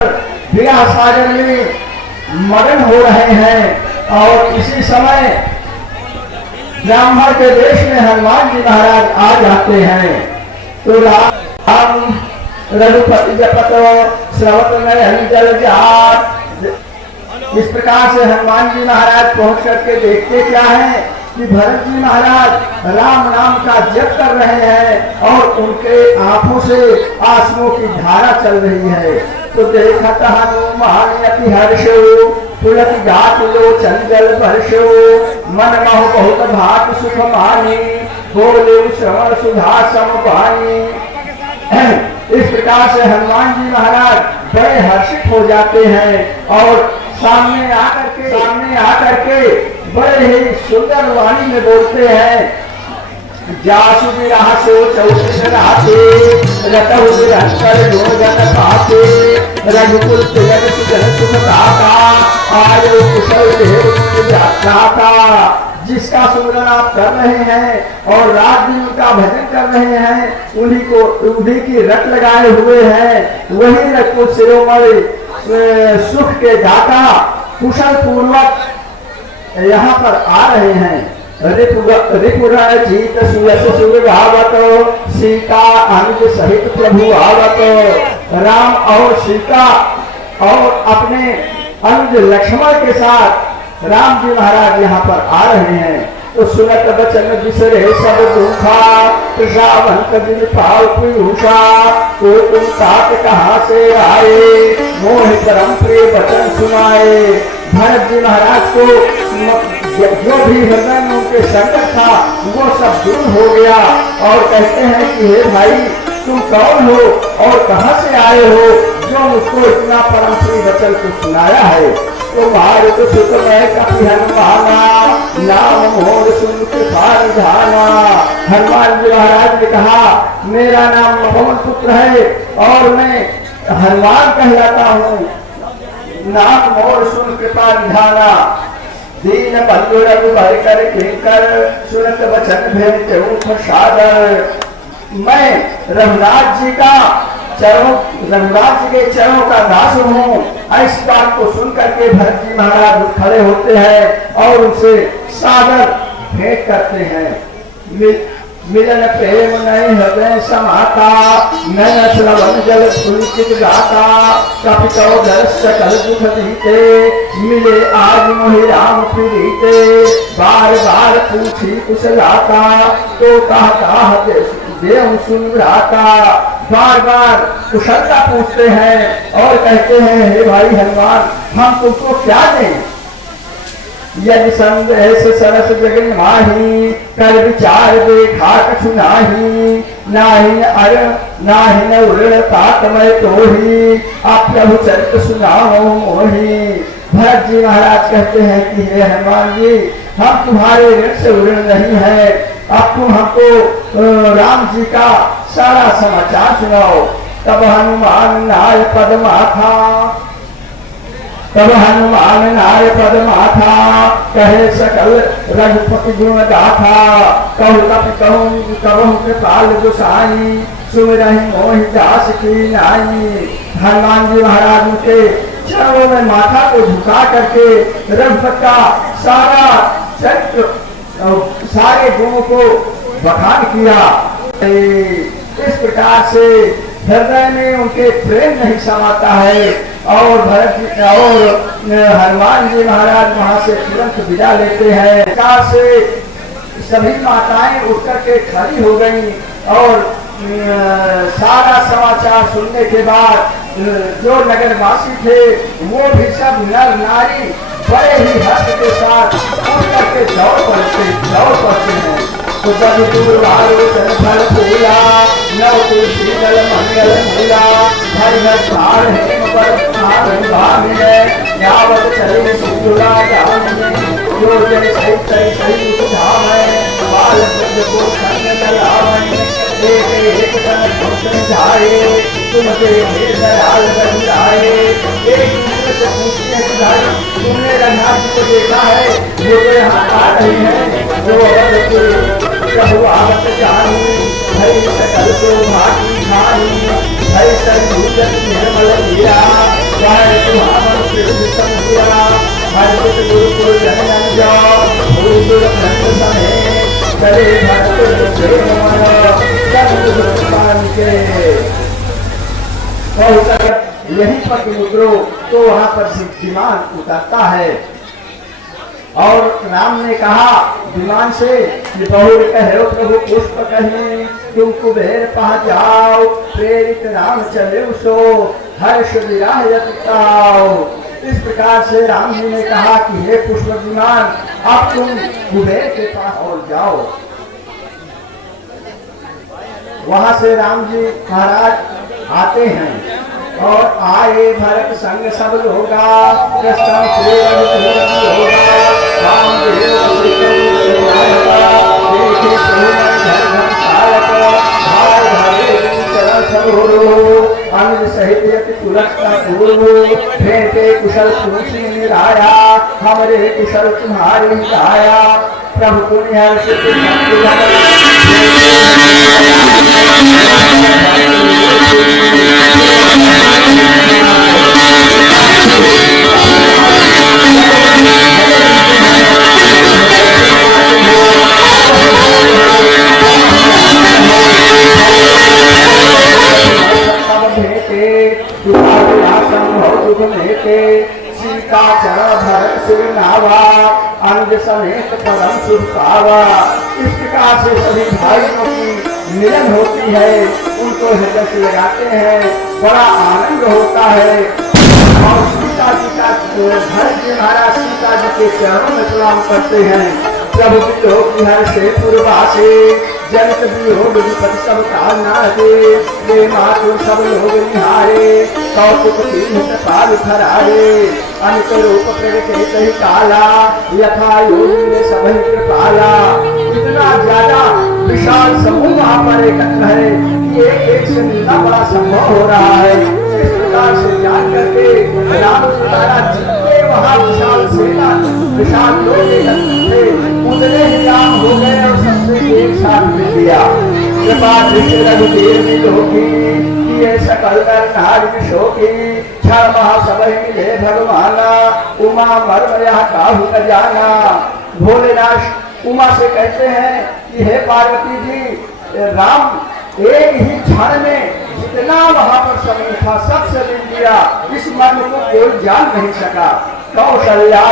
विवाह सागर में मगन हो रहे हैं। और इसी समय ब्राह्मण के देश में हनुमान जी महाराज आ जाते हैं। तो राम रघुपति जपत श्रवत में जल जात, इस प्रकार से हनुमान जी महाराज पहुंच करके देखते क्या है कि भरत जी महाराज राम नाम का जप कर रहे हैं और उनके आंखों से आंसुओं की धारा चल रही है। तो देखत हनुमान अति हर्षो तुलसी गात लो चंचल वर्षो मन मह बहुत भात सुख मानी बोले श्रवण सुधा समपानी। इस प्रकार से हनुमान जी महाराज बड़े हर्षित हो जाते हैं और सामने आकर के बड़े ही सुंदर वाणी में बोलते हैं। जासु विरासो चौसठ राते रतहु निरंतर जोजन पाते रघुकुल तिलक सुजन सुख दाता आयो कुशल देव जाता। जिसका सुमिरन आप कर रहे हैं और रात दिन उनका भजन कर रहे हैं, उन्हीं की रट लगाए हुए हैं, वही रघुकुल शिरोमणि सुख के दाता कुशल पूर्वक यहाँ पर आ रहे हैं। रिपुरजीत सुयस सुविभावत सीता अनुज सहित प्रभु आवत। राम और सीता और अपने अनुज लक्ष्मण के साथ राम जी महाराज यहाँ पर आ रहे हैं। तो सुनत बचन बिसरे सब दुखा रावण कदिन पाल पीयूषा। तो तुम तात कहाँ से आए मोह परम प्रिय वचन सुनाए। भरत जी महाराज को जो भी हृदय में उनके संकट था वो सब दूर हो गया और कहते हैं कि हे भाई तुम कौन हो और कहाँ से आए हो जो मुझको इतना परम प्रिय वचन को सुनाया है। तो भारत सुख में कभी हनुमाना नाम मोर सुन के सार जाना। हनुमान जी महाराज ने कहा मेरा नाम पवन पुत्र है और मैं हनुमान कहलाता हूँ। नाम मोर सुन कृपा निधाना दीन बंधु रघुबर कर किंकर सुनत वचन भेद चौथ सादर। मैं रघुनाथ जी के चरणों का दास हूँ। इस बात को सुन करके भरत जी महाराज खड़े होते हैं और उनसे सादर भेंट करते हैं। मिलन प्रेम नहीं हृदय समाता नैन श्रवण जल पुलकित गाता। कपितो दर्श कल दुख दीते मिले आज मोहि राम प्रीते। बार बार पूछी कुशलाता तो कहा देव सुन भ्राता। बार बार कुशलता पूछते हैं और कहते हैं हे भाई हनुमान हम तुमको क्या दें। यदि संदेह से सरस जगन माही कर विचार देखा कछु नाही। नाही न उड़ तातमय तोही आप प्रभु चरित्र सुनाओ मोही। भरत जी महाराज कहते हैं कि हे हनुमान जी हम तुम्हारे ऋण से उड़ नहीं है। अब तुम हमको राम जी का सारा समाचार सुनाओ। तब हनुमान नाय पद माथा कहे सकल रघुपति गुण गाथा। कहु कपि कहु कृपाल गोसाई सुमिरहि मोहि दास की नाई। हनुमान जी महाराज उनके चरणों में माथा को झुका करके रघुपति का सारे गुणों को बखान किया। इस प्रकार से हृदय में उनके प्रेम नहीं समाता है और हनुमान जी महाराज वहां से तुरंत विदा लेते हैं। प्रकार से सभी माताएं उठ करके खड़ी हो गई और सारा समाचार सुनने के बाद जो नगरवासी थे वो भी सब नर नारी बड़े ही हर्ष के साथ उठ करके दौड़ पड़ते हैं। तो जब फल फूला नव तुलसी दल मंगल मूला हरि भार हेम पर यावत चले सुला जो जन सही धाम है बाल को संग न लावन। एक जाए तुमसे दयाल बन जाए। एक दूसरे से पूछते हैं तुमने रघुनाथ को देखा है वो तो यहाँ आ रही है जो प्रभु आवत जानी हरि सकल को भागी खानी हरि सर्वभूत निर्मल हीरा। वह तुम्हारा विषम किया भरत गुरुकुल जनन जाओ गुरुकुल भक्त सने चले भरत प्रेम मन के यही पर मुद्रो तो वहां पर विमान उतरता है। और राम ने कहा विमान से कि बहुर कहो प्रभु पुष्प कहीं तुम कुबेर पा जाओ प्रेरित राम चले सो हर्ष विराजताओ। इस प्रकार से राम जी ने कहा कि हे पुष्प विमान अब तुम कुबेर के पास और जाओ। वहां से राम जी महाराज आते हैं और आए भरत संग सब लोगा कृष्ण श्री होगा राम देव अनुज सहित तुरंत पूर्व भेंटे कुशल तुलसी निराया हमरे कुशल तुम्हारे गाया प्रभु पुण्य सीता चरण भरत सिर नावा अंग समेत परम सुख पावा। इस प्रकार से सभी भाइयों की मिलन होती है, उनको हृदय से लगाते हैं, बड़ा आनंद होता है। और सीता जी का भरत जी महाराज सीता जी के चरणों में प्रणाम करते हैं। प्रभु वियोग हर से पूर्वासे जनित वियोग विपद सब कालना दे मातु सब लोग निहारे कौतुक पाल खरारे अनित रूप प्रगटे कही काला यथा योगी सभी कृपाला। इतना ज्यादा विशाल समूह वहाँ पर एकत्र है कि एक से मिलना बड़ा संभव हो रहा है। इस प्रकार से जान करके राम जितने वहाँ विशाल सेना विशाल लोग एकत्र थे उतने ही राम हो गए और सबसे एक साथ मिल दिया। कृपा दृष्टि रघुवीर मिलोगी ये सकल नारी शोकी क्षण महासभय मिले भगवाना उमा मर्म यह काहू न जाना। भोलेनाथ उमा से कहते हैं कि हे पार्वती जी राम एक ही क्षण में जितना वहां पर समय था सबसे मिल दिया, इस मर्म को कोई जान नहीं सका। कौशल्या